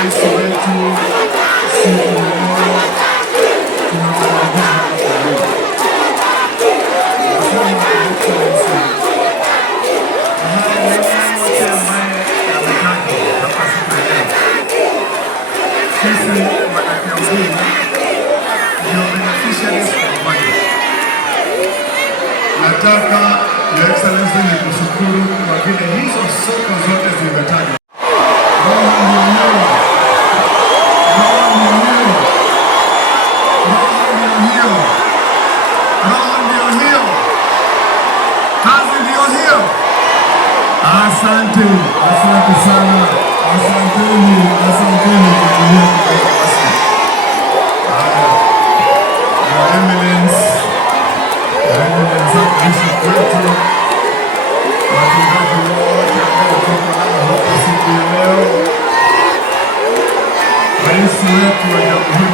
rais wetu siku ya leo sisi wanakiambu ndio beneficiaries of money. Nataka Your Excellency ni kushukuru kwa vile hizo soko zote zimetajwa. Kazi ndio hiyo. Asante, asante sana. Asanteni, asanteni kwa kuja kutoka basi. Eminence of Bishop wetu, wachungaji wote ambao tuko nao hapa siku ya leo, rais wetu wa Jamhuri